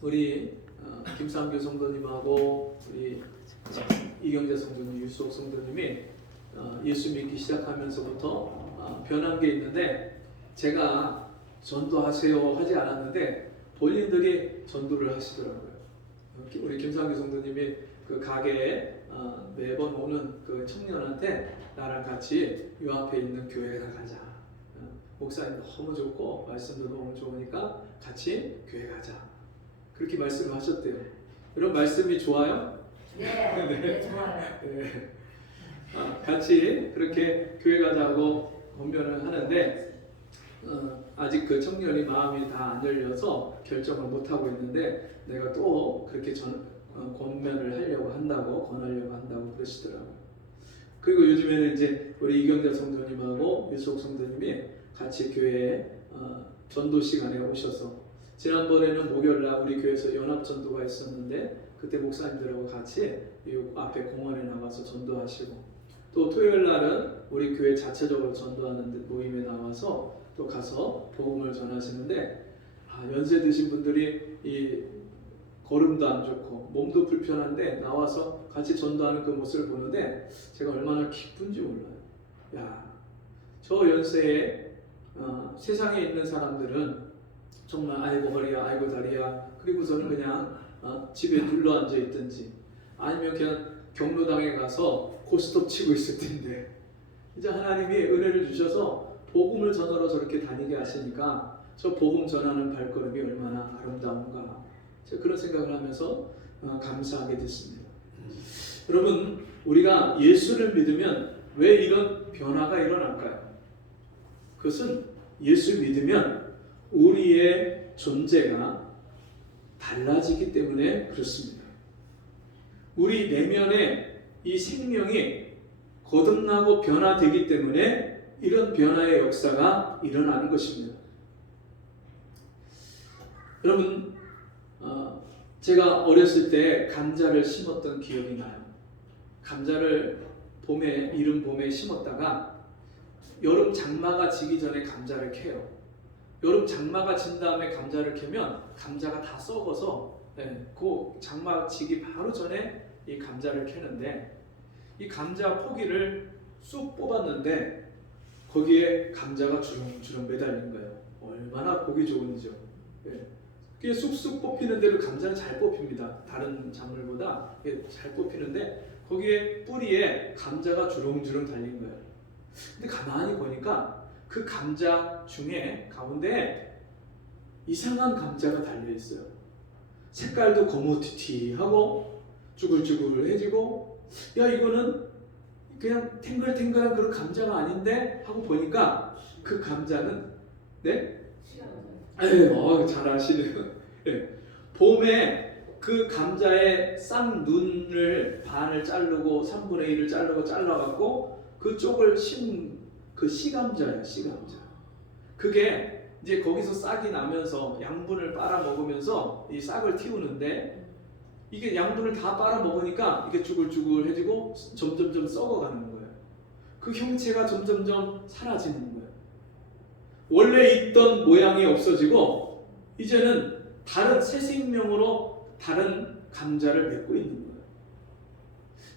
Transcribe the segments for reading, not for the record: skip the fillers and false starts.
우리 김상규 성도님하고 우리 이경재 성도님, 유수옥 성도님이 예수 믿기 시작하면서부터 변한 게 있는데, 제가 전도하세요 하지 않았는데 본인들이 전도를 하시더라고요. 우리 김상규 성도님이 그 가게에 매번 오는 그 청년한테 나랑 같이 요 앞에 있는 교회에 가자. 목사님 너무 좋고 말씀도 너무 좋으니까 같이 교회 가자. 그렇게 말씀을 하셨대요. 이런 말씀이 좋아요? 네, 네, 좋아요. 네. 같이 그렇게 교회 가자고 권면을 하는데 아직 그 청년이 마음이 다 안 열려서 결정을 못 하고 있는데, 내가 또 그렇게 권면을 하려고 한다고, 권하려고 한다고 그러시더라고요. 그리고 요즘에는 이제 우리 이경자 성도님하고 유수옥 성도님이 같이 교회에 전도 시간에 오셔서, 지난번에는 목요일날 우리 교회에서 연합 전도가 있었는데 그때 목사님들하고 같이 이 앞에 공원에 나가서 전도하시고, 또 토요일 날은 우리 교회 자체적으로 전도하는 모임에 나와서 또 가서 복음을 전하시는데, 연세 드신 분들이 이 걸음도 안 좋고 몸도 불편한데 나와서 같이 전도하는 그 모습을 보는데 제가 얼마나 기쁜지 몰라요. 야, 저 연세에 세상에 있는 사람들은 정말 아이고 허리야, 아이고 다리야, 그리고서는 그냥 집에 눌러 앉아 있든지 아니면 그냥 경로당에 가서 고스톱 치고 있을 텐데, 이제 하나님이 은혜를 주셔서 복음을 전하러 저렇게 다니게 하시니까 저 복음 전하는 발걸음이 얼마나 아름다운가, 제가 그런 생각을 하면서 감사하게 됐습니다. 여러분, 우리가 예수를 믿으면 왜 이런 변화가 일어날까요? 그것은 예수 믿으면 우리의 존재가 달라지기 때문에 그렇습니다. 우리 내면에 이 생명이 거듭나고 변화되기 때문에 이런 변화의 역사가 일어나는 것입니다. 여러분, 제가 어렸을 때 감자를 심었던 기억이 나요. 감자를 이른 봄에 심었다가 여름 장마가 지기 전에 감자를 캐요. 여름 장마가 진 다음에 감자를 캐면 감자가 다 썩어서 그 장마 지기 바로 전에 이 감자를 캐는데, 이 감자 포기를 쑥 뽑았는데 거기에 감자가 주렁주렁 매달린 거예요. 얼마나 보기 좋은지요. 그게 쑥쑥 뽑히는 대로 감자는 잘 뽑힙니다. 다른 작물보다 잘 뽑히는데 거기에 뿌리에 감자가 주렁주렁 달린 거예요. 근데 가만히 보니까 그 감자 중에 가운데 이상한 감자가 달려 있어요. 색깔도 거무튀튀하고 쭈글쭈글해지고, 야, 이거는 그냥 탱글탱글한 그런 감자가 아닌데 하고 보니까 그 감자는 잘 아시네요. 봄에 그 감자의 쌍눈을 반을 자르고 3분의 1을 자르고 잘라갖고 그 쪽을 심은 그 씨감자예요. 씨감자. 그게 이제 거기서 싹이 나면서 양분을 빨아 먹으면서 이 싹을 틔우는데, 이게 양분을 다 빨아 먹으니까 이게 쭈글쭈글해지고 점점점 썩어가는 거예요. 그 형체가 점점점 사라지는 거예요. 원래 있던 모양이 없어지고 이제는 다른 새 생명으로 다른 감자를 맺고 있는 거예요.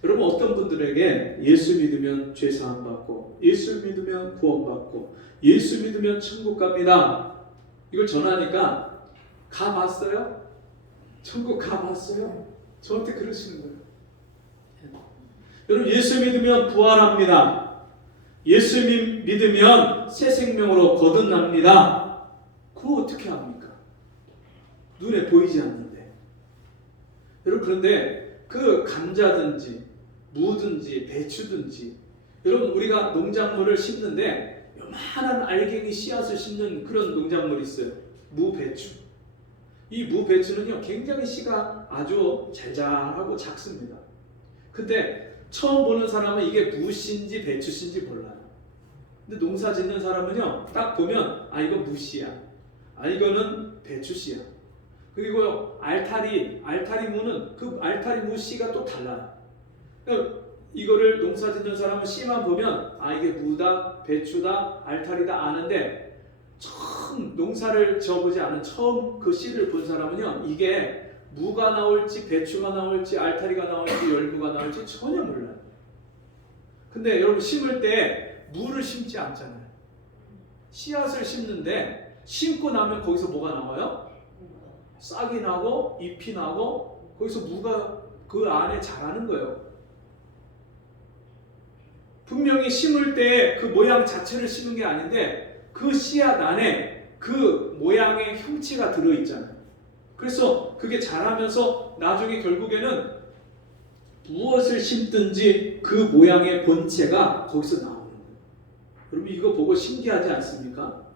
여러분, 어떤 분들에게 예수 믿으면 죄 사함 받고, 예수 믿으면 구원 받고, 예수 믿으면 천국 갑니다, 이걸 전하니까 가봤어요? 천국 가봤어요? 저한테 그러시는 거예요. 여러분, 예수 믿으면 부활합니다. 예수 믿으면 새 생명으로 거듭납니다. 그거 어떻게 합니까? 눈에 보이지 않는데. 여러분, 그런데 그 감자든지 무든지 배추든지, 여러분, 우리가 농작물을 심는데 요만한 알갱이 씨앗을 심는 그런 농작물이 있어요. 무배추. 이 무배추는요, 굉장히 씨가 아주 잘잘하고 작습니다. 근데 처음 보는 사람은 이게 무씨인지 배추씨인지 몰라요. 근데 농사 짓는 사람은요, 딱 보면 이거 무씨야, 이거는 배추씨야. 그리고 알타리 무는 그 알타리 무 씨가 또 달라요. 이거를 농사 짓는 사람은 씨만 보면 이게 무다, 배추다, 알타리다 아는데, 큰 농사를 지어보지 않은 처음 그 씨를 본 사람은요, 이게 무가 나올지 배추가 나올지 알타리가 나올지 열무가 나올지 전혀 몰라요. 근데 여러분 심을 때 무를 심지 않잖아요. 씨앗을 심는데 심고 나면 거기서 뭐가 나와요? 싹이 나고 잎이 나고 거기서 무가 그 안에 자라는 거예요. 분명히 심을 때 그 모양 자체를 심은 게 아닌데 그 씨앗 안에 그 모양의 형체가 들어있잖아요. 그래서 그게 자라면서 나중에 결국에는 무엇을 심든지 그 모양의 본체가 거기서 나오는 거예요. 여러분 이거 보고 신기하지 않습니까?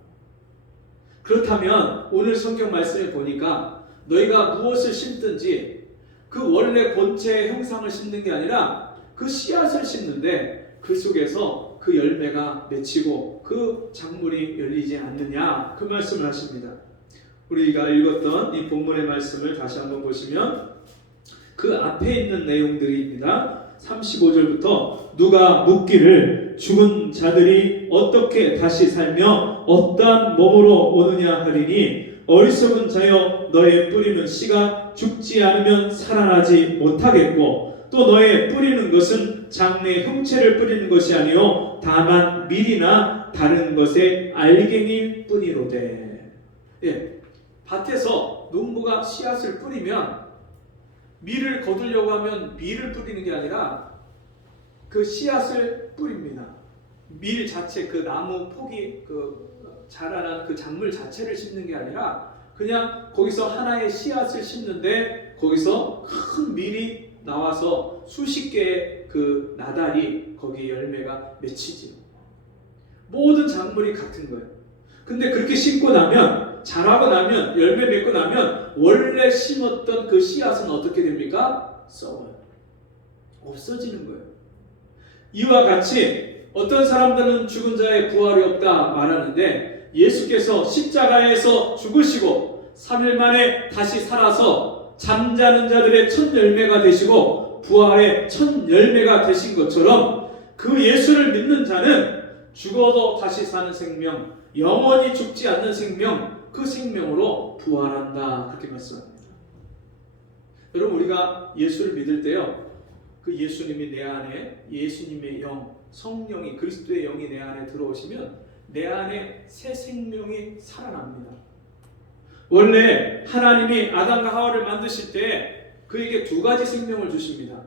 그렇다면 오늘 성경 말씀을 보니까 너희가 무엇을 심든지 그 원래 본체의 형상을 심는 게 아니라 그 씨앗을 심는데 그 속에서 그 열매가 맺히고 그 작물이 열리지 않느냐, 그 말씀을 하십니다. 우리가 읽었던 이 본문의 말씀을 다시 한번 보시면 그 앞에 있는 내용들입니다. 35절부터 누가 묻기를 죽은 자들이 어떻게 다시 살며 어떠한 몸으로 오느냐 하리니 어리석은 자여 너의 뿌리는 씨가 죽지 않으면 살아나지 못하겠고 또 너의 뿌리는 것은 장래 형체를 뿌리는 것이 아니요 다만 밀이나 다른 것의 알갱이일 뿐이로되. 예, 밭에서 농부가 씨앗을 뿌리면 밀을 거두려고 하면 밀을 뿌리는 게 아니라 그 씨앗을 뿌립니다. 밀 자체 그 나무 폭이 그 자라난 그 작물 자체를 심는 게 아니라 그냥 거기서 하나의 씨앗을 심는데 거기서 큰 밀이 나와서 수십 개의 그 나달이 거기에 열매가 맺히지. 모든 작물이 같은 거예요. 근데 그렇게 심고 나면 자라고 나면 열매 맺고 나면 원래 심었던 그 씨앗은 어떻게 됩니까? 썩어요. 없어지는 거예요. 이와 같이 어떤 사람들은 죽은 자의 부활이 없다 말하는데 예수께서 십자가에서 죽으시고 3일 만에 다시 살아서 잠자는 자들의 첫 열매가 되시고 부활의 첫 열매가 되신 것처럼 그 예수를 믿는 자는 죽어도 다시 사는 생명, 영원히 죽지 않는 생명, 그 생명으로 부활한다, 그렇게 말씀합니다. 여러분 우리가 예수를 믿을 때요, 그 예수님이 내 안에, 예수님의 영, 성령이, 그리스도의 영이 내 안에 들어오시면 내 안에 새 생명이 살아납니다. 원래 하나님이 아담과 하와를 만드실 때 그에게 두 가지 생명을 주십니다.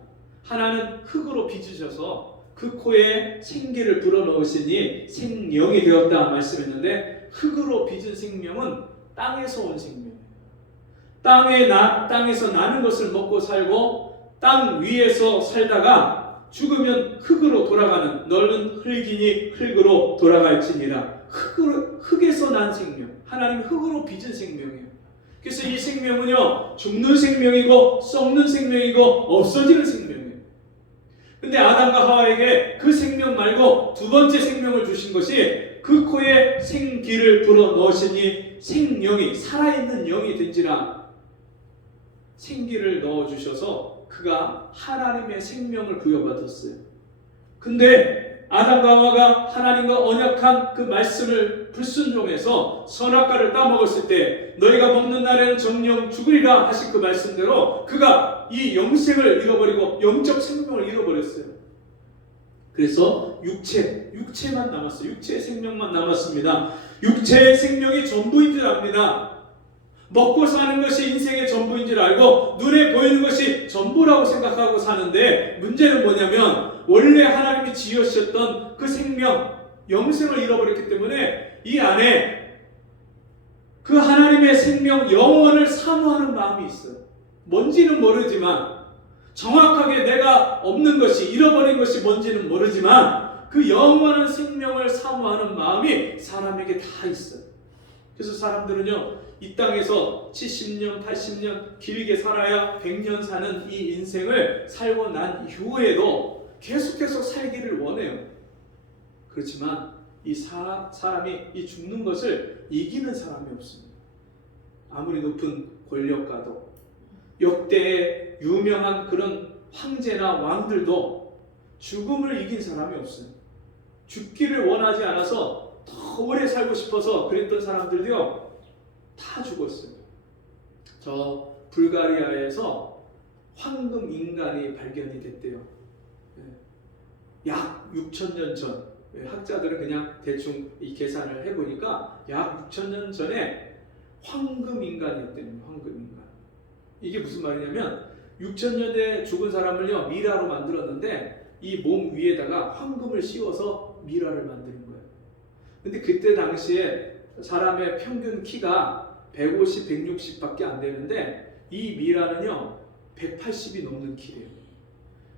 하나는 흙으로 빚으셔서 그 코에 생기를 불어넣으시니 생명이 되었다 말씀했는데, 흙으로 빚은 생명은 땅에서 온 생명이에요. 땅에서 나는 것을 먹고 살고 땅 위에서 살다가 죽으면 흙으로 돌아가는, 너는 흙이니 흙으로 돌아갈지니라. 흙에서 난 생명, 하나님 흙으로 빚은 생명이에요. 그래서 이 생명은요, 죽는 생명이고 썩는 생명이고 없어지는 생명이에요. 근데 아담과 하와에게 그 생명 말고 두 번째 생명을 주신 것이 그 코에 생기를 불어 넣으시니 생명이, 살아있는 영이 된지라. 생기를 넣어주셔서 그가 하나님의 생명을 부여받았어요. 근데 아담과 하와가 하나님과 언약한 그 말씀을 불순종해서 선악과를 따먹었을 때 너희가 먹는 날에는 정령 죽으리라 하신 그 말씀대로 그가 이 영생을 잃어버리고 영적 생명을 잃어버렸어요. 그래서 육체만 남았어요. 육체의 생명만 남았습니다. 육체의 생명이 전부인 줄 압니다. 먹고 사는 것이 인생의 전부인 줄 알고 눈에 보이는 것이 전부라고 생각하고 사는데, 문제는 뭐냐면 원래 하나님이 지으셨던 그 생명, 영생을 잃어버렸기 때문에 이 안에 그 하나님의 생명, 영원을 사모하는 마음이 있어요. 뭔지는 모르지만, 정확하게 내가 없는 것이, 잃어버린 것이 뭔지는 모르지만 그 영원한 생명을 사모하는 마음이 사람에게 다 있어요. 그래서 사람들은요, 이 땅에서 70년, 80년 길게 살아야 100년 사는 이 인생을 살고 난 이후에도 계속해서 살기를 원해요. 그렇지만 이 사람이 이 죽는 것을 이기는 사람이 없습니다. 아무리 높은 권력가도, 역대의 유명한 그런 황제나 왕들도 죽음을 이긴 사람이 없어요. 죽기를 원하지 않아서 더 오래 살고 싶어서 그랬던 사람들도요 다 죽었어요. 저 불가리아에서 황금 인간이 발견이 됐대요. 약 6,000년 전. 학자들은 그냥 대충 이 계산을 해보니까 약 6,000년 전에 황금 인간이었대요. 황금 인간. 이게 무슨 말이냐면 6,000년에 죽은 사람을요 미라로 만들었는데 이 몸 위에다가 황금을 씌워서 미라를 만드는 거예요. 근데 그때 당시에 사람의 평균 키가 150, 160밖에 안 되는데 이 미라는요 180이 넘는 키래요.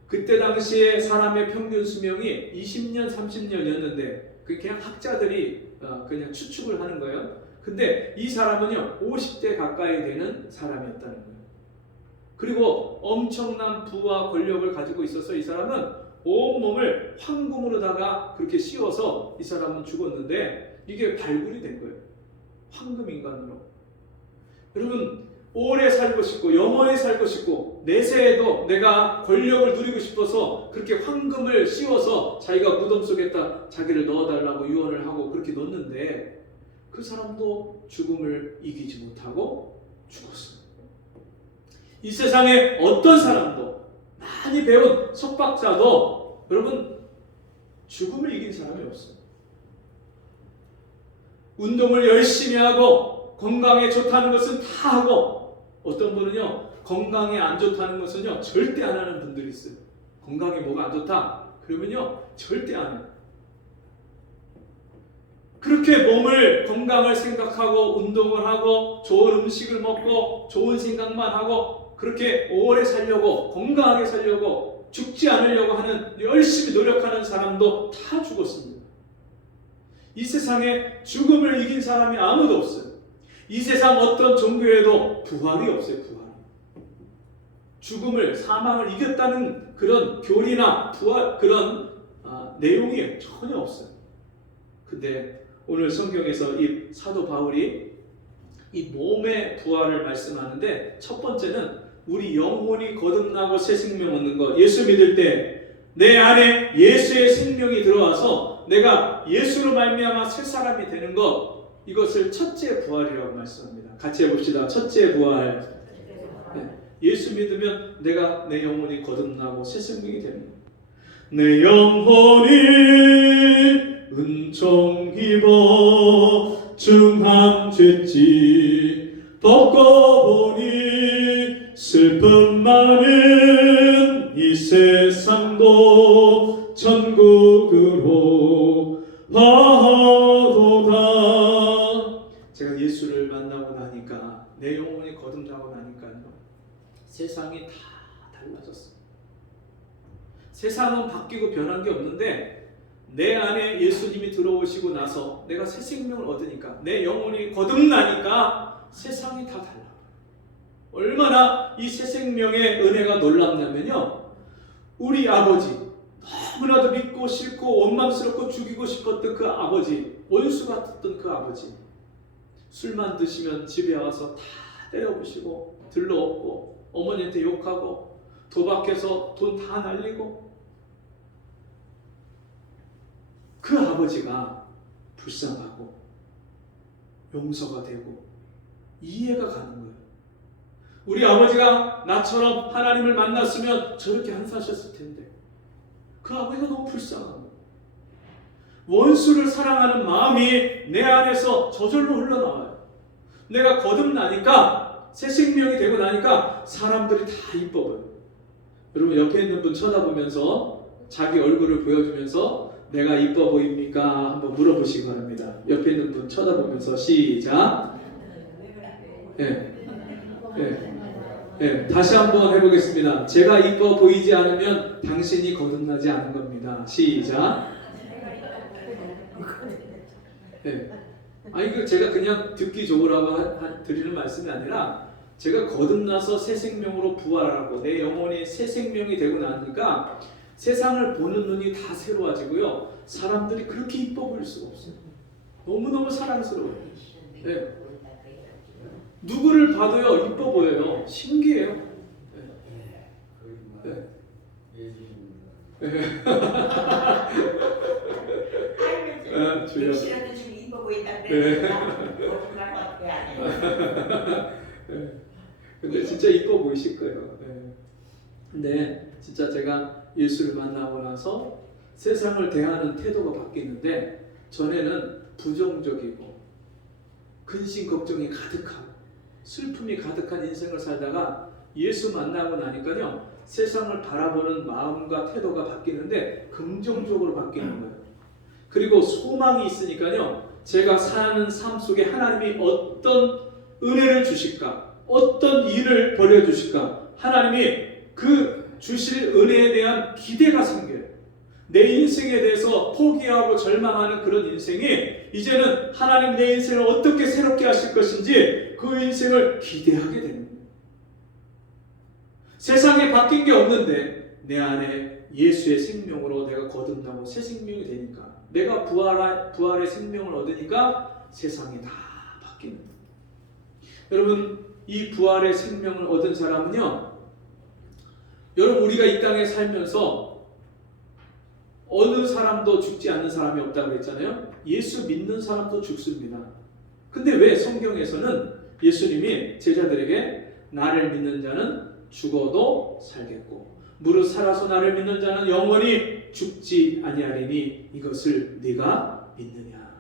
그때 당시에 사람의 평균 수명이 20년, 30년이었는데 그냥 학자들이 그냥 추측을 하는 거예요. 근데 이 사람은요 50대 가까이 되는 사람이었다는 거예요. 그리고 엄청난 부와 권력을 가지고 있어서 이 사람은 온몸을 황금으로다가 그렇게 씌워서 이 사람은 죽었는데 이게 발굴이 된 거예요. 황금 인간으로. 여러분 오래 살고 싶고 영원히 살고 싶고 내세에도 내가 권력을 누리고 싶어서 그렇게 황금을 씌워서 자기가 무덤 속에다 자기를 넣어달라고 유언을 하고 그렇게 넣었는데 그 사람도 죽음을 이기지 못하고 죽었어요. 이 세상에 어떤 사람도 많이 배운 석박사도 여러분 죽음을 이긴 사람이 없어요. 운동을 열심히 하고 건강에 좋다는 것은 다 하고 어떤 분은요 건강에 안 좋다는 것은요 절대 안 하는 분들이 있어요. 건강에 뭐가 안 좋다? 그러면요 절대 안 해요. 그렇게 몸을 건강을 생각하고 운동을 하고 좋은 음식을 먹고 좋은 생각만 하고 그렇게 오래 살려고 건강하게 살려고 죽지 않으려고 하는 열심히 노력하는 사람도 다 죽었습니다. 이 세상에 죽음을 이긴 사람이 아무도 없어요. 이 세상 어떤 종교에도 부활이 없어요. 부활. 죽음을 사망을 이겼다는 그런 교리나 부활 그런 내용이 전혀 없어요. 근데 오늘 성경에서 이 사도 바울이 이 몸의 부활을 말씀하는데 첫 번째는 우리 영혼이 거듭나고 새 생명 얻는 것. 예수 믿을 때 내 안에 예수의 생명이 들어와서 내가 예수로 말미암아 새 사람이 되는 것. 이것을 첫째 부활이라고 말씀합니다. 같이 해봅시다. 첫째 부활. 네. 예수 믿으면 내가 내 영혼이 거듭나고 새 생명이 됩니다. 내 영혼이 은총 입어 중한 죄지 벗고보니 슬픔 많은 이 세상도 천국으로 가도다. 제가 예수를 만나고 나니까 내 영혼이 거듭나고 나니까요 세상이 다 달라졌어요. 세상은 바뀌고 변한 게 없는데 내 안에 예수님이 들어오시고 나서 내가 새 생명을 얻으니까 내 영혼이 거듭나니까 세상이 다 달라. 얼마나 이 새 생명의 은혜가 놀랍냐면요 우리 아버지 너무나도 믿고 싫고 원망스럽고 죽이고 싶었던 그 아버지 원수 같았던 그 아버지 술만 드시면 집에 와서 다 때려부시고 들러엎고 어머니한테 욕하고 도박해서 돈 다 날리고 그 아버지가 불쌍하고 용서가 되고 이해가 가는 거예요. 우리 아버지가 나처럼 하나님을 만났으면 저렇게 안 사셨을 텐데 그 아버지가 너무 불쌍한 거예요. 원수를 사랑하는 마음이 내 안에서 저절로 흘러나와요. 내가 거듭나니까 새 생명이 되고 나니까 사람들이 다 이뻐 보여요. 여러분 옆에 있는 분 쳐다보면서 자기 얼굴을 보여주면서 내가 이뻐 보입니까? 한번 물어보시기 바랍니다. 옆에 있는 분 쳐다보면서 시작. 네. 네. 네. 다시 한번 해보겠습니다. 제가 이뻐 보이지 않으면 당신이 거듭나지 않은 겁니다. 시작. 네. 아니 그 제가 그냥 듣기 좋으라고 드리는 말씀이 아니라 제가 거듭나서 새 생명으로 부활하고 내 영혼이 새 생명이 되고 나니까 세상을 보는 눈이 다 새로워지고요. 사람들이 그렇게 이뻐 보일 수가 없어요. 너무너무 사랑스러워요. 네. 누구를 봐도요 이뻐 보여요. 신기해요. 네. 네. 주여. 거짓말 같아 아니에요. 근데 진짜 이뻐 보이실 거예요. 근데 진짜 제가 예수를 만나고 나서 세상을 대하는 태도가 바뀌는데 전에는 부정적이고 근심 걱정이 가득하고 슬픔이 가득한 인생을 살다가 예수 만나고 나니까요 세상을 바라보는 마음과 태도가 바뀌는데 긍정적으로 바뀌는 거예요. 그리고 소망이 있으니까요 제가 사는 삶 속에 하나님이 어떤 은혜를 주실까, 어떤 일을 벌여주실까, 하나님이 그 주실 은혜에 대한 기대가 생겨요. 내 인생에 대해서 포기하고 절망하는 그런 인생이 이제는 하나님 내 인생을 어떻게 새롭게 하실 것인지 그 인생을 기대하게 되는 거예요. 세상에 바뀐 게 없는데 내 안에 예수의 생명으로 내가 거듭나고 새 생명이 되니까 내가 부활의 생명을 얻으니까 세상이 다 바뀌는 거예요. 여러분 이 부활의 생명을 얻은 사람은요 여러분 우리가 이 땅에 살면서 어느 사람도 죽지 않는 사람이 없다고 했잖아요. 예수 믿는 사람도 죽습니다. 근데 왜 성경에서는 예수님이 제자들에게 나를 믿는 자는 죽어도 살겠고 무릇 살아서 나를 믿는 자는 영원히 죽지 아니하리니 이것을 네가 믿느냐.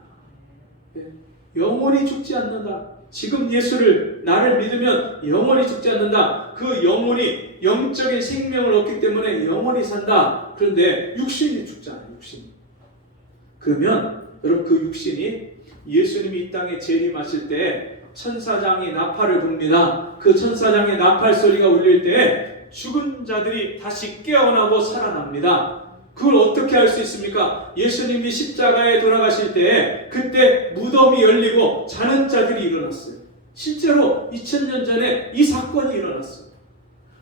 영원히 죽지 않는다. 지금 예수를 나를 믿으면 영원히 죽지 않는다. 그 영혼이 영적인 생명을 얻기 때문에 영원히 산다. 그런데 육신이 죽잖아요. 육신이. 그러면 여러분 그 육신이 예수님이 이 땅에 재림하실 때 천사장이 나팔을 붑니다. 그 천사장의 나팔 소리가 울릴 때 죽은 자들이 다시 깨어나고 살아납니다. 그걸 어떻게 할 수 있습니까? 예수님이 십자가에 돌아가실 때 그때 무덤이 열리고 자는 자들이 일어났어요. 실제로 2000년 전에 이 사건이 일어났어요.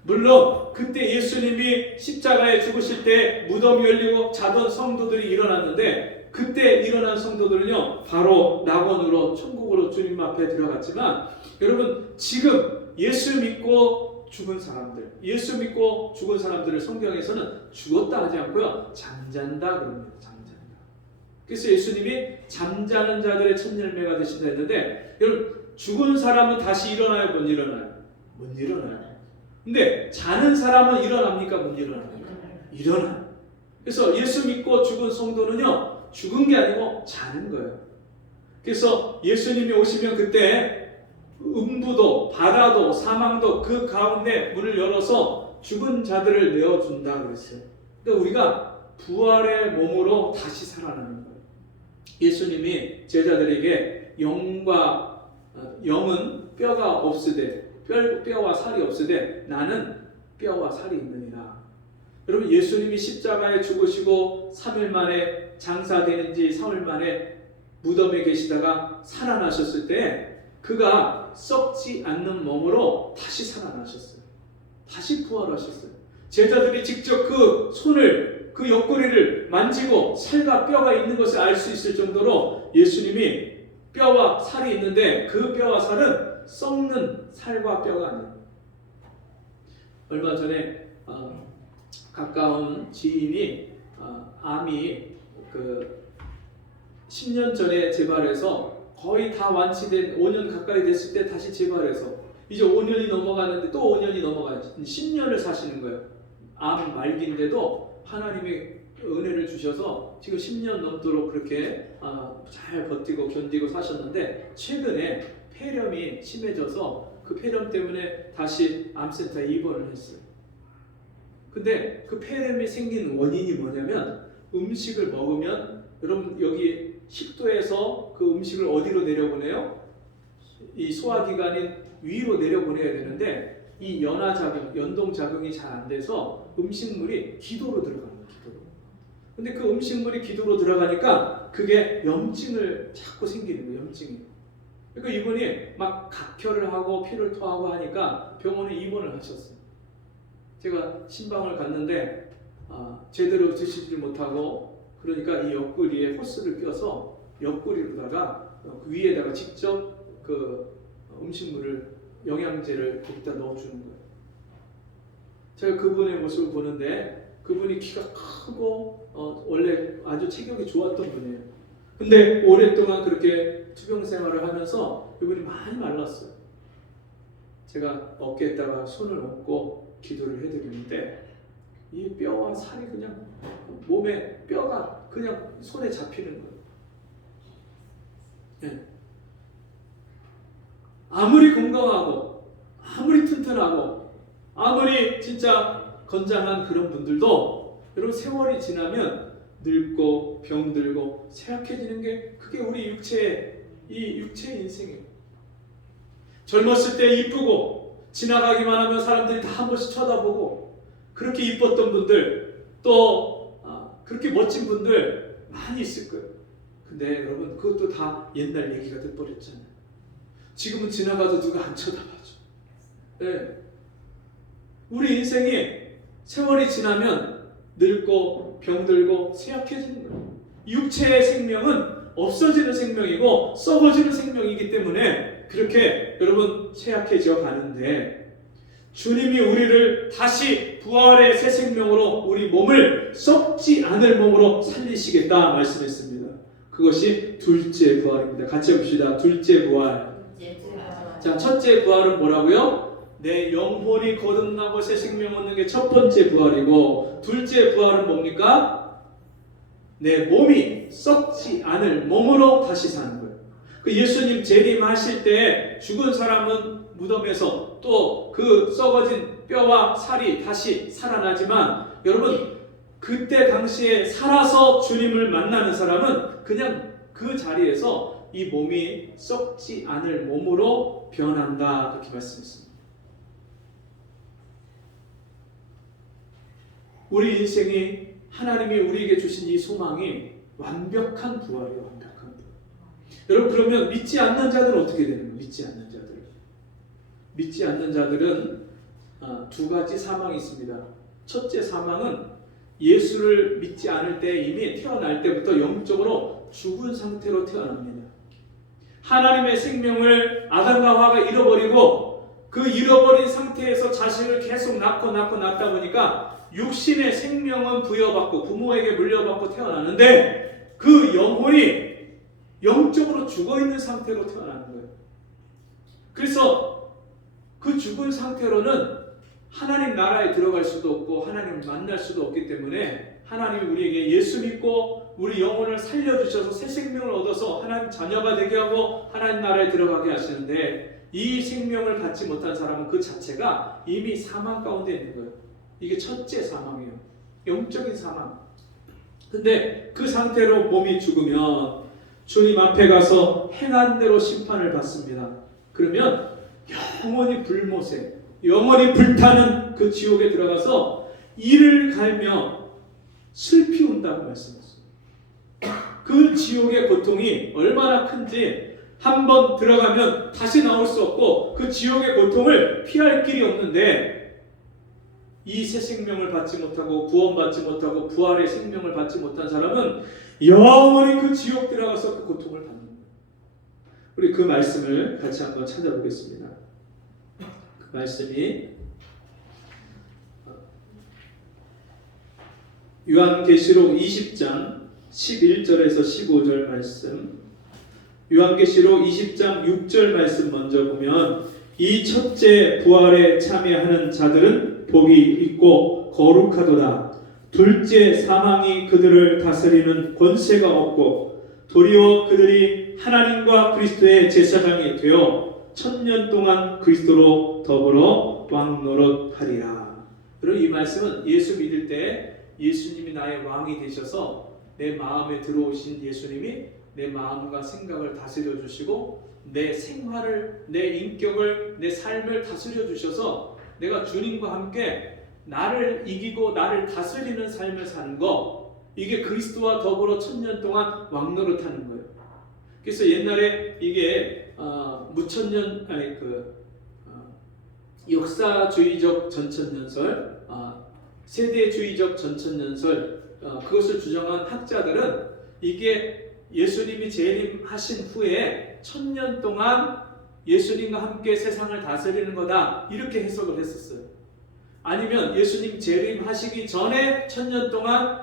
물론 그때 예수님이 십자가에 죽으실 때 무덤이 열리고 자던 성도들이 일어났는데 그때 일어난 성도들은요 바로 낙원으로 천국으로 주님 앞에 들어갔지만 여러분 지금 예수 믿고 죽은 사람들, 예수 믿고 죽은 사람들을 성경에서는 죽었다 하지 않고요 잠잔다 그럽니다. 잠잔다. 그래서 예수님이 잠자는 자들의 첫 열매가 되신다 했는데 여러분 죽은 사람은 다시 일어나요? 못 일어나요? 못 일어나요. 근데 자는 사람은 일어납니까? 못 일어나요? 일어나요. 그래서 예수 믿고 죽은 성도는요 죽은 게 아니고 자는 거예요. 그래서 예수님이 오시면 그때 음부도 바다도 사망도 그 가운데 문을 열어서 죽은 자들을 내어준다 그랬어요. 그러니까 우리가 부활의 몸으로 다시 살아나는 거예요. 예수님이 제자들에게 영은 뼈가 없으되 뼈와 살이 없으되 나는 뼈와 살이 있느니라. 여러분 예수님이 십자가에 죽으시고 3일 만에 장사되는 지 3일 만에 무덤에 계시다가 살아나셨을 때 그가 썩지 않는 몸으로 다시 살아나셨어요. 다시 부활하셨어요. 제자들이 직접 그 손을 그 옆구리를 만지고 살과 뼈가 있는 것을 알 수 있을 정도로 예수님이 뼈와 살이 있는데 그 뼈와 살은 썩는 살과 뼈가 아니에요. 얼마 전에 가까운 지인이 암이 10년 전에 재발해서 거의 다 완치된 5년 가까이 됐을 때 다시 재발해서 이제 5년이 넘어가는데 또 5년이 넘어가요. 10년을 사시는 거예요. 암 말기인데도 하나님의 은혜를 주셔서 지금 10년 넘도록 그렇게 잘 버티고 견디고 사셨는데 최근에 폐렴이 심해져서 그 폐렴 때문에 다시 암센터에 입원을 했어요. 근데 그 폐렴이 생긴 원인이 뭐냐면 음식을 먹으면 여러분 여기 식도에서 그 음식을 어디로 내려보내요? 이 소화기관인 위로 내려보내야 되는데 이 연화작용, 연동작용이 잘 안 돼서 음식물이 기도로 들어가는 거예요. 기도로. 근데 그 음식물이 기도로 들어가니까 그게 염증을 자꾸 생기는 거예요. 염증이. 그러니까 이분이 막 각혈을 하고 피를 토하고 하니까 병원에 입원을 하셨어요. 제가 신방을 갔는데 제대로 드시지 못하고 그러니까 이 옆구리에 호스를 껴서 옆구리로다가 그 위에다가 직접 그 음식물을 영양제를 거기다 넣어주는 거예요. 제가 그분의 모습을 보는데 그분이 키가 크고 원래 아주 체격이 좋았던 분이에요. 근데 오랫동안 그렇게 투병 생활을 하면서 이분이 많이 말랐어요. 제가 어깨에다가 손을 얹고 기도를 해드리는데 이 뼈와 살이 그냥 몸에 뼈가 그냥 손에 잡히는 거예요. 네. 아무리 건강하고 아무리 튼튼하고 아무리 진짜 건장한 그런 분들도 여러분 세월이 지나면 늙고 병들고 쇠약해지는 게 그게 우리 육체의 인생이에요. 젊었을 때 이쁘고 지나가기만 하면 사람들이 다 한 번씩 쳐다보고 그렇게 이뻤던 분들 또 그렇게 멋진 분들 많이 있을 거예요. 근데 여러분 그것도 다 옛날 얘기가 돼버렸잖아요. 지금은 지나가도 누가 안 쳐다봐줘. 네. 우리 인생이 세월이 지나면 늙고 병들고 쇠약해지는 거예요. 육체의 생명은 없어지는 생명이고 썩어지는 생명이기 때문에 그렇게 여러분 쇠약해져 가는데 주님이 우리를 다시 부활의 새 생명으로 우리 몸을 썩지 않을 몸으로 살리시겠다 말씀했습니다. 그것이 둘째 부활입니다. 같이 해봅시다. 둘째 부활. 자, 첫째 부활은 뭐라고요? 내 영혼이 거듭나고 새 생명 얻는 게 첫 번째 부활이고 둘째 부활은 뭡니까? 내 몸이 썩지 않을 몸으로 다시 사는 거예요. 그 예수님 재림하실 때 죽은 사람은 무덤에서 또 그 썩어진 뼈와 살이 다시 살아나지만 여러분 그때 당시에 살아서 주님을 만나는 사람은 그냥 그 자리에서 이 몸이 썩지 않을 몸으로 변한다 그렇게 말씀했습니다. 우리 인생이 하나님이 우리에게 주신 이 소망이 완벽한 부활이에요. 완벽한 부활. 여러분 그러면 믿지 않는 자들은 어떻게 되는 거예요? 믿지 않는 자들은 두 가지 사망이 있습니다. 첫째 사망은 예수를 믿지 않을 때 이미 태어날 때부터 영적으로 죽은 상태로 태어납니다. 하나님의 생명을 아담과 하와가 잃어버리고 그 잃어버린 상태에서 자식을 계속 낳다 보니까 육신의 생명은 부여받고 부모에게 물려받고 태어나는데 그 영혼이 영적으로 죽어있는 상태로 태어나는 거예요. 그래서 그 죽은 상태로는 하나님 나라에 들어갈 수도 없고 하나님을 만날 수도 없기 때문에 하나님이 우리에게 예수 믿고 우리 영혼을 살려주셔서 새 생명을 얻어서 하나님 자녀가 되게 하고 하나님 나라에 들어가게 하시는데 이 생명을 받지 못한 사람은 그 자체가 이미 사망 가운데 있는 거예요. 이게 첫째 사망이에요. 영적인 사망. 근데 그 상태로 몸이 죽으면 주님 앞에 가서 행한 대로 심판을 받습니다. 그러면 영원히 불못에 영원히 불타는 그 지옥에 들어가서 이를 갈며 슬피 운다고 말씀했어요. 그 지옥의 고통이 얼마나 큰지 한번 들어가면 다시 나올 수 없고 그 지옥의 고통을 피할 길이 없는데 이 새 생명을 받지 못하고 구원받지 못하고 부활의 생명을 받지 못한 사람은 영원히 그 지옥 들어가서 그 고통을 받는 거예요. 우리 그 말씀을 같이 한번 찾아보겠습니다. 그 말씀이 요한계시록 20장 11절에서 15절 말씀, 요한계시록 20장 6절 말씀 먼저 보면 이 첫째 부활에 참여하는 자들은 복이 있고 거룩하도다. 둘째 사망이 그들을 다스리는 권세가 없고 도리어 그들이 하나님과 그리스도의 제사장이 되어 1000년 동안 그리스도로 더불어 왕노릇하리라. 그리고 이 말씀은 예수 믿을 때 예수님이 나의 왕이 되셔서 내 마음에 들어오신 예수님이 내 마음과 생각을 다스려 주시고 내 생활을, 내 인격을, 내 삶을 다스려 주셔서 내가 주님과 함께 나를 이기고 나를 다스리는 삶을 사는 거, 이게 그리스도와 더불어 1000년 동안 왕노릇하는 거예요. 그래서 옛날에 이게 무천년 역사주의적 전천년설, 세대주의적 전천년설, 그것을 주장한 학자들은 이게 예수님이 재림하신 후에 1000년 동안 예수님과 함께 세상을 다스리는 거다, 이렇게 해석을 했었어요. 아니면 예수님 재림하시기 전에 1000년 동안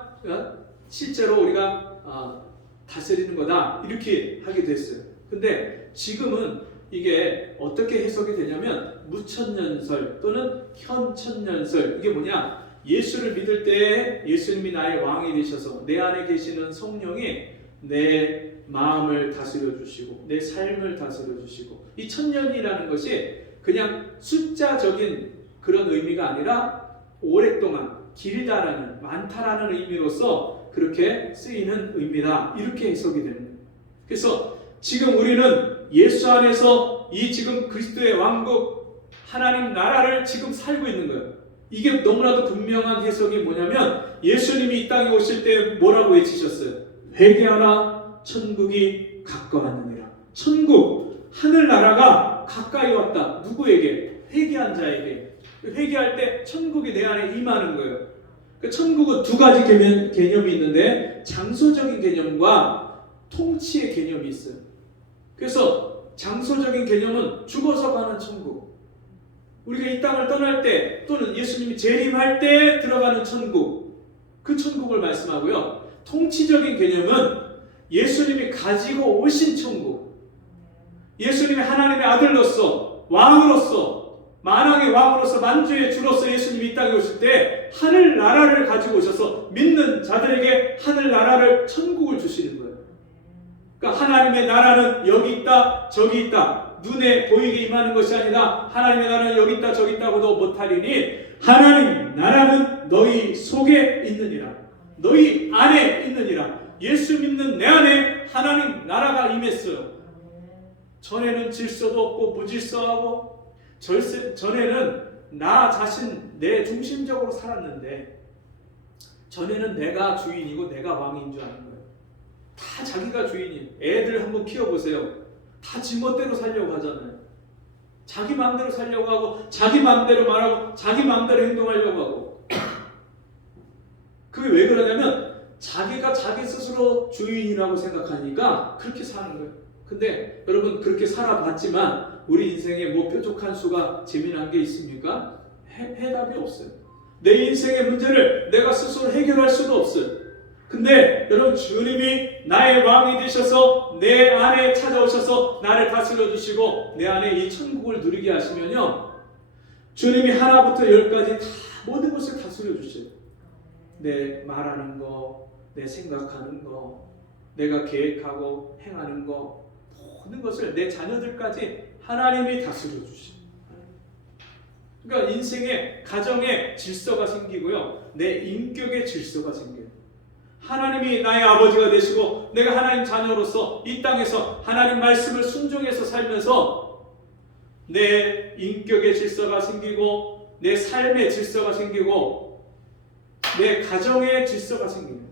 실제로 우리가 다스리는 거다 이렇게 하게 됐어요. 근데 지금은 이게 어떻게 해석이 되냐면 무천년설 또는 현천년설, 이게 뭐냐, 예수를 믿을 때 예수님이 나의 왕이 되셔서 내 안에 계시는 성령이 내 마음을 다스려 주시고 내 삶을 다스려 주시고, 이 천년이라는 것이 그냥 숫자적인 그런 의미가 아니라 오랫동안, 길다라는, 많다라는 의미로서 그렇게 쓰이는 의미다 이렇게 해석이 되는 거예요. 그래서 지금 우리는 예수 안에서 이 지금 그리스도의 왕국 하나님 나라를 지금 살고 있는 거예요. 이게 너무나도 분명한 해석이 뭐냐면 예수님이 이 땅에 오실 때 뭐라고 외치셨어요? 회개하라, 천국이 가까웠느니라. 천국, 하늘나라가 가까이 왔다. 누구에게? 회개한 자에게. 회개할 때 천국이 내 안에 임하는 거예요. 천국은 두 가지 개념이 있는데 장소적인 개념과 통치의 개념이 있어요. 그래서 장소적인 개념은 죽어서 가는 천국, 우리가 이 땅을 떠날 때 또는 예수님이 재림할 때 들어가는 천국, 그 천국을 말씀하고요. 통치적인 개념은 예수님이 가지고 오신 천국, 예수님이 하나님의 아들로서 왕으로서 만왕의 왕으로서 만주의 주로서 예수님이 이 땅에 오실 때 하늘나라를 가지고 오셔서 믿는 자들에게 하늘나라를, 천국을 주시는 거예요. 그러니까 하나님의 나라는 여기 있다 저기 있다, 눈에 보이게 임하는 것이 아니라 하나님의 나라는 여기 있다 저기 있다고도 못하리니 하나님 나라는 너희 속에 있느니라, 너희 안에 있느니라. 예수 믿는 내 안에 하나님 나라가 임했어요. 전에는 질서도 없고 무질서하고, 전에는 나 자신, 내 중심적으로 살았는데 전에는 내가 주인이고 내가 왕인 줄 아는 거예요. 다 자기가 주인이에요. 애들 한번 키워보세요. 다 지멋대로 살려고 하잖아요. 자기 마음대로 살려고 하고 자기 마음대로 말하고 자기 마음대로 행동하려고 하고. 그게 왜 그러냐면 자기가 자기 스스로 주인이라고 생각하니까 그렇게 사는 거예요. 근데 여러분, 그렇게 살아봤지만 우리 인생에 뭐 뾰족한 수가 재미난 게 있습니까? 해답이 없어요. 내 인생의 문제를 내가 스스로 해결할 수도 없어요. 근데 여러분, 주님이 나의 왕이 되셔서 내 안에 찾아오셔서 나를 다스려 주시고 내 안에 이 천국을 누리게 하시면요, 주님이 하나부터 열까지 다 모든 것을 다스려 주셔요. 내 말하는 거, 내 생각하는 거, 내가 계획하고 행하는 거, 모든 것을 내 자녀들까지 하나님이 다스려 주셔요. 그러니까 인생의, 가정의 질서가 생기고요, 내 인격의 질서가 생겨요. 하나님이 나의 아버지가 되시고 내가 하나님 자녀로서 이 땅에서 하나님 말씀을 순종해서 살면서 내 인격의 질서가 생기고 내 삶의 질서가 생기고 내 가정의 질서가 생깁니다.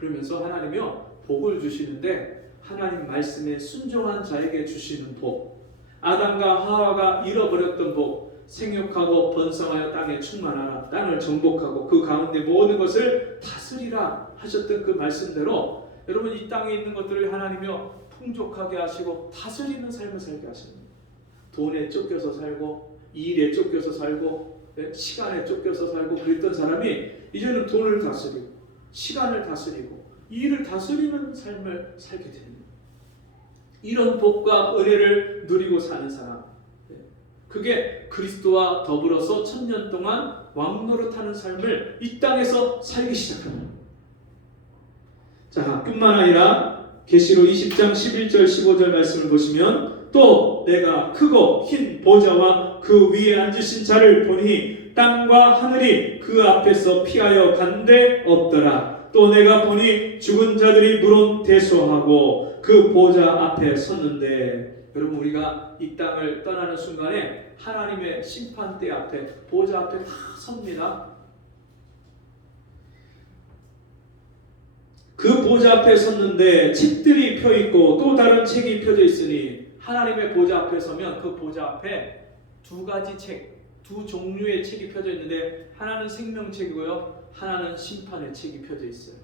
그러면서 하나님이요, 복을 주시는데 하나님 말씀에 순종한 자에게 주시는 복, 아담과 하와가 잃어버렸던 복, 생육하고 번성하여 땅에 충만하라, 땅을 정복하고 그 가운데 모든 것을 다스리라 하셨던 그 말씀대로 여러분, 이 땅에 있는 것들을 하나님이요 풍족하게 하시고 다스리는 삶을 살게 하십니다. 돈에 쫓겨서 살고 일에 쫓겨서 살고 시간에 쫓겨서 살고 그랬던 사람이 이제는 돈을 다스리고 시간을 다스리고 일을 다스리는 삶을 살게 됩니다. 이런 복과 은혜를 누리고 사는 사람, 그게 그리스도와 더불어서 1000년 동안 왕노릇하는 삶을 이 땅에서 살기 시작합니다. 자, 뿐만 아니라 계시록 20장 11절 15절 말씀을 보시면 또 내가 크고 흰 보좌와 그 위에 앉으신 자를 보니 땅과 하늘이 그 앞에서 피하여 간데 없더라. 또 내가 보니 죽은 자들이 물론 대소하고 그 보좌 앞에 섰는데, 여러분, 우리가 이 땅을 떠나는 순간에 하나님의 심판대 앞에, 보좌 앞에 다 섭니다. 그 보좌 앞에 섰는데 책들이 펴있고 또 다른 책이 펴져 있으니, 하나님의 보좌 앞에 서면 그 보좌 앞에 두 가지 책, 두 종류의 책이 펴져 있는데 하나는 생명책이고요, 하나는 심판의 책이 펴져 있어요.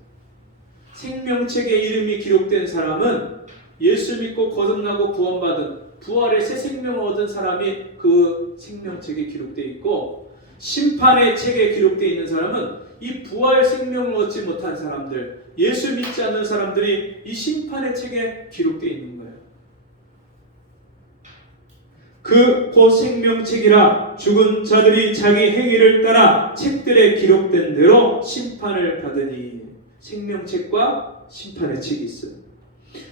생명책에 이름이 기록된 사람은 예수 믿고 거듭나고 구원받은, 부활의 새 생명을 얻은 사람이 그 생명책에 기록되어 있고, 심판의 책에 기록되어 있는 사람은 이 부활 생명을 얻지 못한 사람들, 예수 믿지 않는 사람들이 이 심판의 책에 기록되어 있는 거예요. 곧 생명책이라 죽은 자들이 자기 행위를 따라 책들에 기록된 대로 심판을 받으니. 생명책과 심판의 책이 있어요.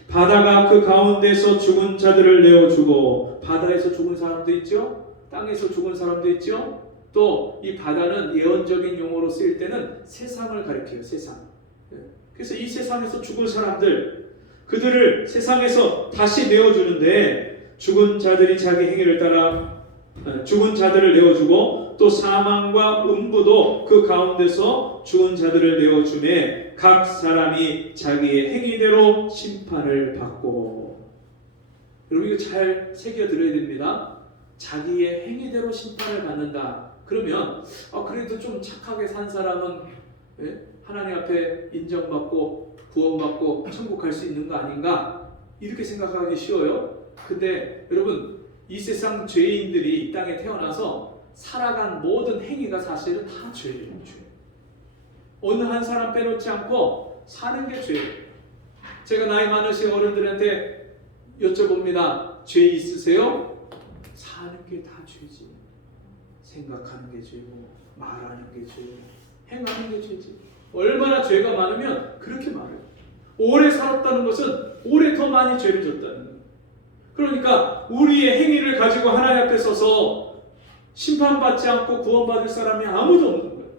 바다가 그 가운데서 죽은 자들을 내어주고, 바다에서 죽은 사람도 있죠, 땅에서 죽은 사람도 있죠. 또 이 바다는 예언적인 용어로 쓰일 때는 세상을 가리켜요. 세상. 그래서 이 세상에서 죽은 사람들, 그들을 세상에서 다시 내어주는데, 죽은 자들이 자기 행위를 따라 죽은 자들을 내어주고, 또 사망과 음부도 그 가운데서 죽은 자들을 내어주매 각 사람이 자기의 행위대로 심판을 받고. 여러분, 이거 잘 새겨들어야 됩니다. 자기의 행위대로 심판을 받는다. 그러면 그래도 좀 착하게 산 사람은 하나님 앞에 인정받고 구원받고 천국 갈 수 있는 거 아닌가? 이렇게 생각하기 쉬워요. 근데 여러분, 이 세상 죄인들이 이 땅에 태어나서 살아간 모든 행위가 사실은 다 죄예요. 죄. 어느 한 사람 빼놓지 않고 사는 게 죄예요. 제가 나이 많으신 어른들한테 여쭤봅니다. 죄 있으세요? 사는 게 다 죄지. 생각하는 게 죄고, 말하는 게 죄고, 행하는 게 죄지. 얼마나 죄가 많으면 그렇게 말해요. 오래 살았다는 것은 오래 더 많이 죄를 졌다는 거예요. 그러니까 우리의 행위를 가지고 하나님 앞에 서서 심판받지 않고 구원받을 사람이 아무도 없는 거예요.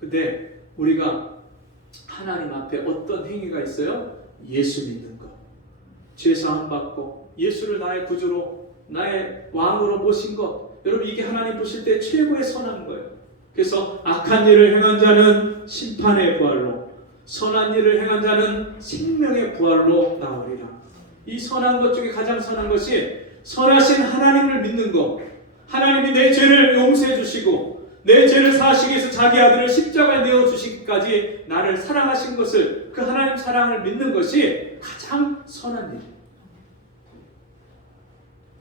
근데 우리가 하나님 앞에 어떤 행위가 있어요? 예수 믿는 것, 죄사함 받고 예수를 나의 구주로, 나의 왕으로 모신 것. 여러분, 이게 하나님 보실 때 최고의 선한 거예요. 그래서 악한 일을 행한 자는 심판의 부활로, 선한 일을 행한 자는 생명의 부활로 나오리라. 이 선한 것 중에 가장 선한 것이 선하신 하나님을 믿는 것. 하나님이 내 죄를 용서해 주시고 내 죄를 사하시기 위해서 자기 아들을 십자가에 내어주시기까지 나를 사랑하신 것을, 그 하나님 사랑을 믿는 것이 가장 선한 일이에요.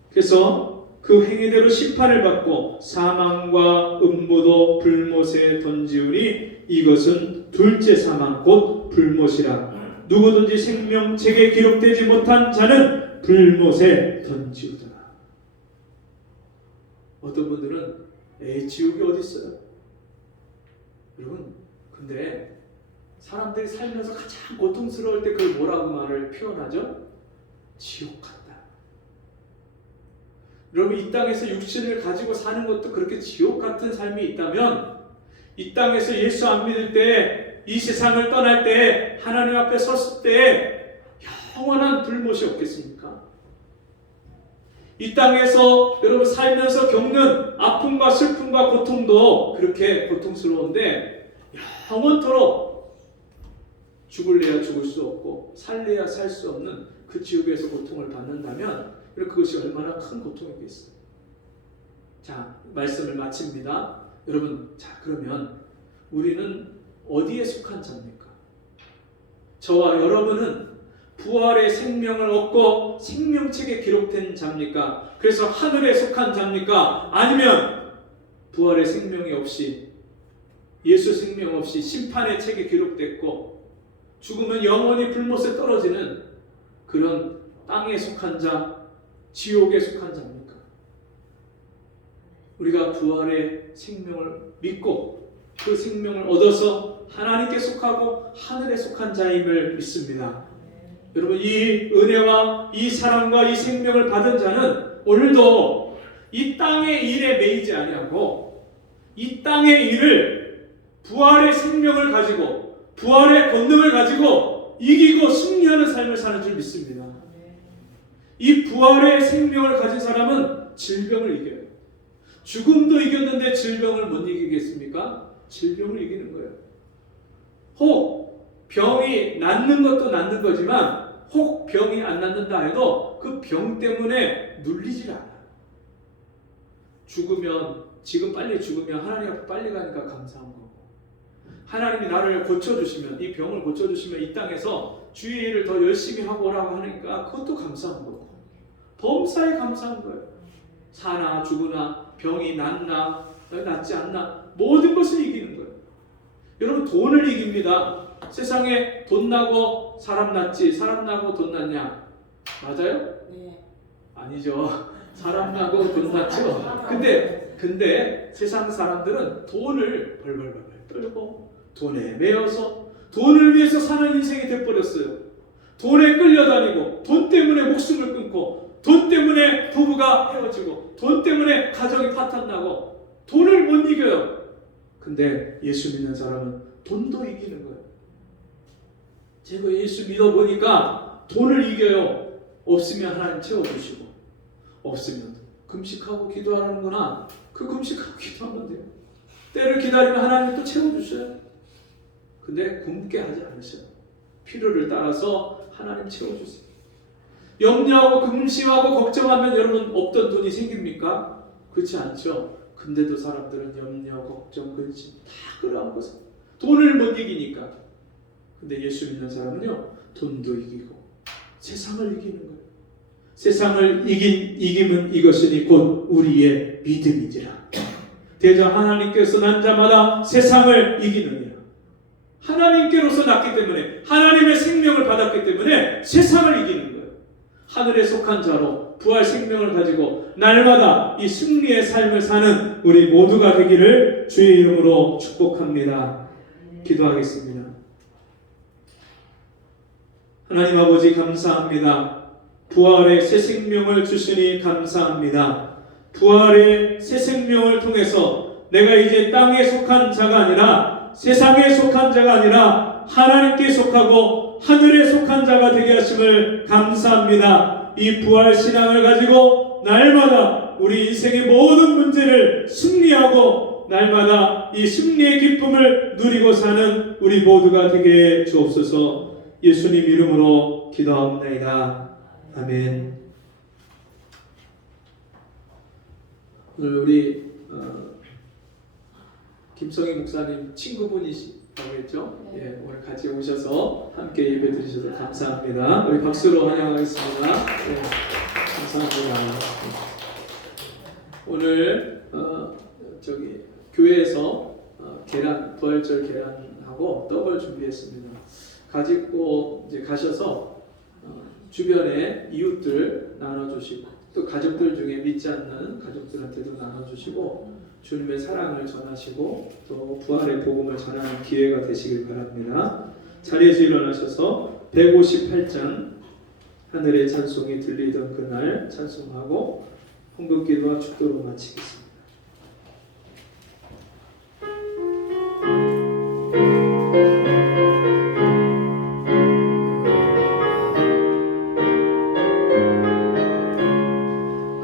그래서 그 행위대로 심판을 받고 사망과 음모도 불못에 던지우니 이것은 둘째 사망 곧 불못이라. 누구든지 생명책에 기록되지 못한 자는 불못에 던지우더라. 어떤 분들은 지옥이 어디 있어요? 여러분, 근데 사람들이 살면서 가장 고통스러울 때 그걸 뭐라고 말을 표현하죠? 지옥 같다. 여러분, 이 땅에서 육신을 가지고 사는 것도 그렇게 지옥 같은 삶이 있다면, 이 땅에서 예수 안 믿을 때, 이 세상을 떠날 때, 하나님 앞에 섰을 때 영원한 불못이 없겠습니까? 이 땅에서 여러분 살면서 겪는 아픔과 슬픔과 고통도 그렇게 고통스러운데, 영원토록 죽을래야 죽을 수 없고 살래야 살 수 없는 그 지옥에서 고통을 받는다면 그것이 얼마나 큰 고통이겠어요. 자, 말씀을 마칩니다. 여러분, 자, 그러면 우리는 어디에 속한 자입니까? 저와 여러분은 부활의 생명을 얻고 생명책에 기록된 자입니까? 그래서 하늘에 속한 자입니까? 아니면 부활의 생명이 없이, 예수 생명 없이 심판의 책에 기록됐고 죽으면 영원히 불못에 떨어지는 그런 땅에 속한 자, 지옥에 속한 자입니까? 우리가 부활의 생명을 믿고 그 생명을 얻어서 하나님께 속하고 하늘에 속한 자임을 믿습니다. 여러분, 이 은혜와 이 사랑과 이 생명을 받은 자는 오늘도 이 땅의 일에 매이지 아니하고 이 땅의 일을 부활의 생명을 가지고 부활의 권능을 가지고 이기고 승리하는 삶을 사는 줄 믿습니다. 이 부활의 생명을 가진 사람은 질병을 이겨요. 죽음도 이겼는데 질병을 못 이기겠습니까? 질병을 이기는 거예요. 혹 병이 낫는 것도 낫는 거지만 혹 병이 안 낫는다 해도 그 병 때문에 눌리질 않아요. 죽으면, 지금 빨리 죽으면 하나님 앞에 빨리 가니까 감사한 거고, 하나님이 나를 고쳐주시면, 이 병을 고쳐주시면 이 땅에서 주의 일을 더 열심히 하고 오라고 하니까 그것도 감사한 거고, 범사에 감사한 거예요. 사나 죽으나 병이 낫나 낫지 않나 모든 것을 이기는 거예요. 여러분 돈을 이깁니다. 세상에 돈 나고 사람 났지 사람 나고 돈 났냐? 맞아요? 네. 아니죠. 사람 나고 돈 났죠. 근데 세상 사람들은 돈을 벌벌벌 떨고 돈에 매여서 돈을 위해서 사는 인생이 돼버렸어요. 돈에 끌려다니고 돈 때문에 목숨을 끊고 돈 때문에 부부가 헤어지고 돈 때문에 가정이 파탄나고 돈을 못 이겨요. 근데 예수 믿는 사람은 돈도 이기는 거예요. 제가 예수 믿어보니까 돈을 이겨요. 없으면 하나님 채워주시고 없으면 금식하고 기도하는구나. 그 금식하고 기도하면 돼요. 때를 기다리면 하나님 또 채워주셔요. 근데 굶게 하지 않으셔요. 필요를 따라서 하나님 채워주세요. 염려하고 금심하고 걱정하면 여러분 없던 돈이 생깁니까? 그렇지 않죠. 근데도 사람들은 염려, 걱정, 근심 다 끌어안고 사. 돈을 못 이기니까. 근데 예수 믿는 사람은요, 돈도 이기고 세상을 이기는 거예요. 세상을 이김은 이것이니 곧 우리의 믿음이지라. 대저 하나님께서 난 자마다 세상을 이기느니라. 하나님께로서 났기 때문에 하나님의 생명을 받았기 때문에 세상을 이기는 거예요. 하늘에 속한 자로 부활 생명을 가지고 날마다 이 승리의 삶을 사는 우리 모두가 되기를 주의 이름으로 축복합니다. 기도하겠습니다. 하나님 아버지 감사합니다. 부활의 새 생명을 주시니 감사합니다. 부활의 새 생명을 통해서 내가 이제 땅에 속한 자가 아니라 세상에 속한 자가 아니라 하나님께 속하고 하늘에 속한 자가 되게 하심을 감사합니다. 이 부활 신앙을 가지고 날마다 우리 인생의 모든 문제를 승리하고 날마다 이 승리의 기쁨을 누리고 사는 우리 모두가 되게 해 주옵소서. 예수님 이름으로 기도하옵나이다. 아멘. 오늘 우리 김성희 목사님 친구분이시라고 했죠? 예, 오늘 같이 오셔서 함께 예배 드리셔서 감사합니다. 우리 박수로 환영하겠습니다. 예, 감사합니다. 오늘 교회에서 계란, 부활절 계란하고 떡을 준비했습니다. 가지고 이제 가셔서 주변에 이웃들 나눠주시고 또 가족들 중에 믿지 않는 가족들한테도 나눠주시고 주님의 사랑을 전하시고 또 부활의 복음을 전하는 기회가 되시길 바랍니다. 자리에서 일어나셔서 158장 하늘의 찬송이 들리던 그날 찬송하고 헌금기도와 축도로 마치겠습니다.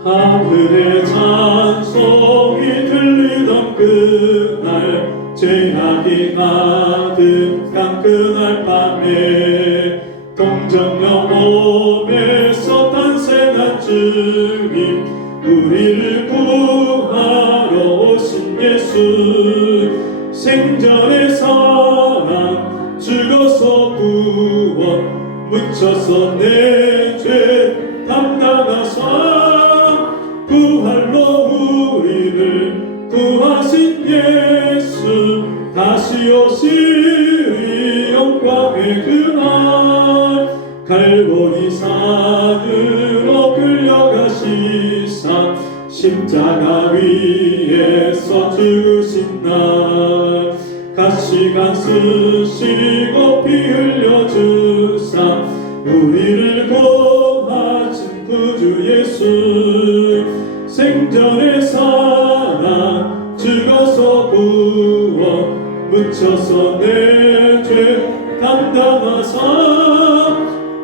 하늘의 찬송이 들리던 그날 죄악이 가득한 그날 밤에 동정녀 몸에서 탄생한 주님 우리를 구하러 오신 예수 생전의 사랑 죽어서 구원 묻혀서 내 죄 담당하사 부활로 우리를 구하신 예수 다시 오시리 영광의 그날 갈보리 산으로 끌려가시사 십자가 위에서 죽으신 날 가시관 쓰시고 피 흘려주사 우리를 구하신 구주 예수 생전의 사랑 죽어서 구원 묻혀서 내 죄 담당하사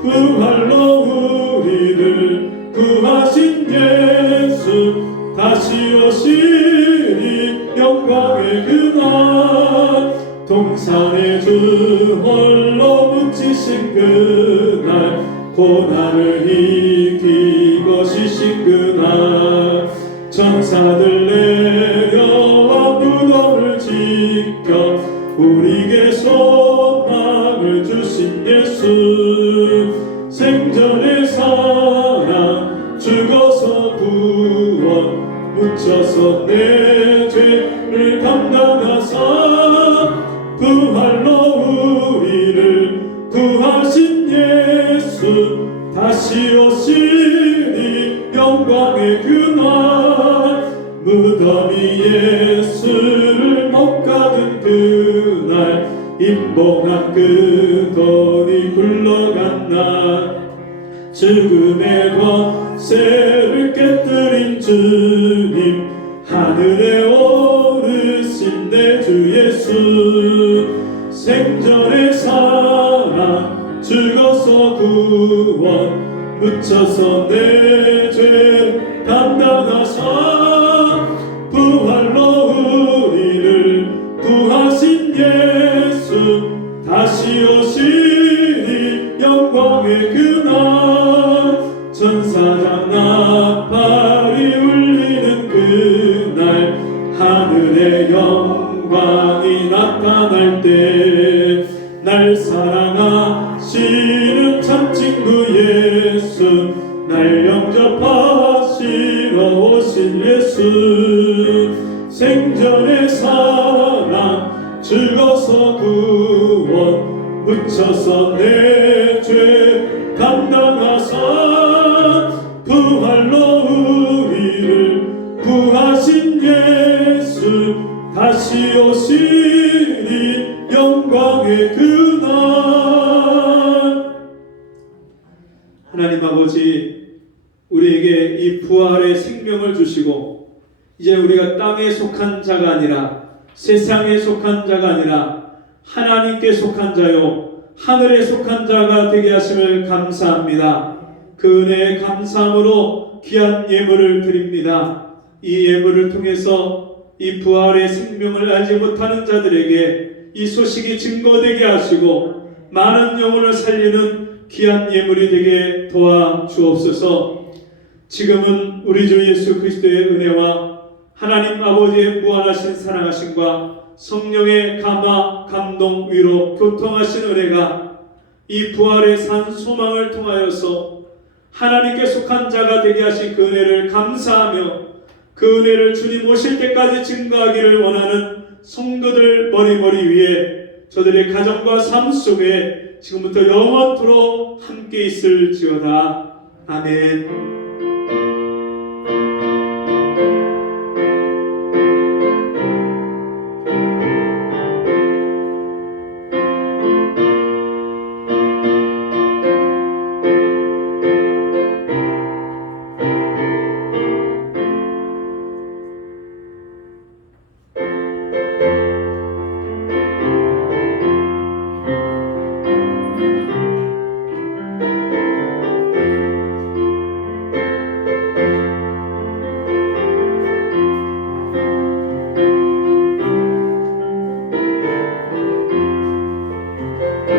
부활로 우리를 구하신 예수 다시 오시리 영광의 그날 동산의 주 홀로 묻히신 그날 고난을 이기고 쉬신 그날 천사들 내려와 무덤을 지켜 우리에게 소망을 주신 예수 생전의 사랑 죽어서 구원 묻혀서 내 죄를 감당하사 부활로 우리를 구하신 예수 다시 오시니 영광의 그날 무덤이 예수를 못 가는 그날 임봉한 그 돌이 굴러간 날 죽음의 권세를 깨뜨린 주님 하늘에 오르신 내 주 예수 생전의 사랑 죽어서 구원 묻혀서 내 죄 담당하사 부활로 우리를 구하신 예수 다시 오시니 영광의 그날 천사장 나팔이 울리는 그날 하늘의 영광이 나타날 때 날 사랑하시는 참 친구 예수 날 영접하시러 오신 예수 생전의 사랑 죽어서 구원 묻혀서 내 죄 감당하사 부활로 우리를 구하신 예수 다시 오시니 영광의 그날 하나님 아버지 우리에게 이 부활의 생명을 주시고 이제 우리가 땅에 속한 자가 아니라 세상에 속한 자가 아니라 하나님께 속한 자요 하늘에 속한 자가 되게 하심을 감사합니다. 그 은혜에 감사함으로 귀한 예물을 드립니다. 이 예물을 통해서 이 부활의 생명을 알지 못하는 자들에게 이 소식이 증거되게 하시고 많은 영혼을 살리는 귀한 예물이 되게 도와주옵소서. 지금은 우리 주 예수 그리스도의 은혜와 하나님 아버지의 무한하신 사랑하심과 성령의 감화, 감동, 위로, 교통하신 은혜가 이 부활의 산 소망을 통하여서 하나님께 속한 자가 되게 하신 그 은혜를 감사하며 그 은혜를 주님 오실 때까지 증거하기를 원하는 성도들 머리머리 위에 저들의 가정과 삶 속에 지금부터 영원토록 함께 있을지어다. 아멘.